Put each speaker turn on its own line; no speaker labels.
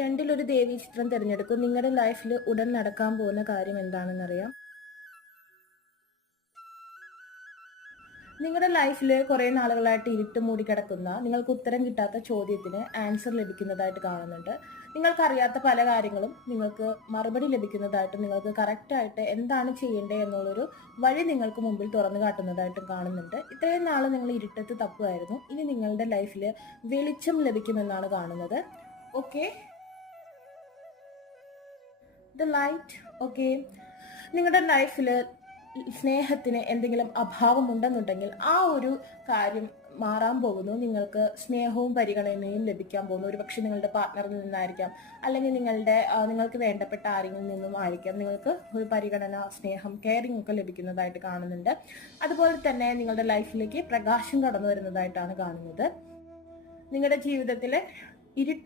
രണ്ടിലൊരു ദേവി ചിത്രം തിരഞ്ഞെടുക്കും. നിങ്ങളുടെ ലൈഫിൽ ഉടൻ നടക്കാൻ പോകുന്ന കാര്യം എന്താണെന്നറിയാം? നിങ്ങളുടെ ലൈഫിൽ കുറേ നാളുകളായിട്ട് ഇരുട്ട് മൂടി കിടക്കുന്ന നിങ്ങൾക്ക് ഉത്തരം കിട്ടാത്ത ചോദ്യത്തിന് ആൻസർ ലഭിക്കുന്നതായിട്ട് കാണുന്നുണ്ട്. നിങ്ങൾക്കറിയാത്ത പല കാര്യങ്ങളും നിങ്ങൾക്ക് മറുപടി ലഭിക്കുന്നതായിട്ട് നിങ്ങൾക്ക് കറക്റ്റായിട്ട് എന്താണ് ചെയ്യേണ്ടത് എന്നുള്ളൊരു വഴി നിങ്ങൾക്ക് മുമ്പിൽ തുറന്നു കാട്ടുന്നതായിട്ടും കാണുന്നുണ്ട്. ഇത്രയും നാൾ നിങ്ങൾ ഇരുട്ടത്ത് തപ്പുമായിരുന്നു. ഇനി നിങ്ങളുടെ ലൈഫിൽ വെളിച്ചം ലഭിക്കുമെന്നാണ് കാണുന്നത്. ഓക്കെ ദ ലൈറ്റ് ഓക്കെ നിങ്ങളുടെ ലൈഫിൽ സ്നേഹത്തിന് എന്തെങ്കിലും അഭാവം ഉണ്ടെന്നുണ്ടെങ്കിൽ ആ ഒരു കാര്യം മാറാൻ പോകുന്നു. നിങ്ങൾക്ക് സ്നേഹവും പരിഗണനയും ലഭിക്കാൻ പോകുന്നു. ഒരുപക്ഷെ നിങ്ങളുടെ പാർട്ട്ണറിൽ നിന്നായിരിക്കാം. അല്ലെങ്കിൽ നിങ്ങളുടെ നിങ്ങൾക്ക് വേണ്ടപ്പെട്ട ആരെങ്കിലും നിന്നും ആയിരിക്കാം. നിങ്ങൾക്ക് ഒരു പരിഗണന സ്നേഹം കെയറിംഗ് ഒക്കെ ലഭിക്കുന്നതായിട്ട് കാണുന്നുണ്ട്. അതുപോലെ തന്നെ നിങ്ങളുടെ ലൈഫിലേക്ക് പ്രകാശം കടന്നു വരുന്നതായിട്ടാണ് കാണുന്നത്. നിങ്ങളുടെ ജീവിതത്തിലെ ഇരുട്ട്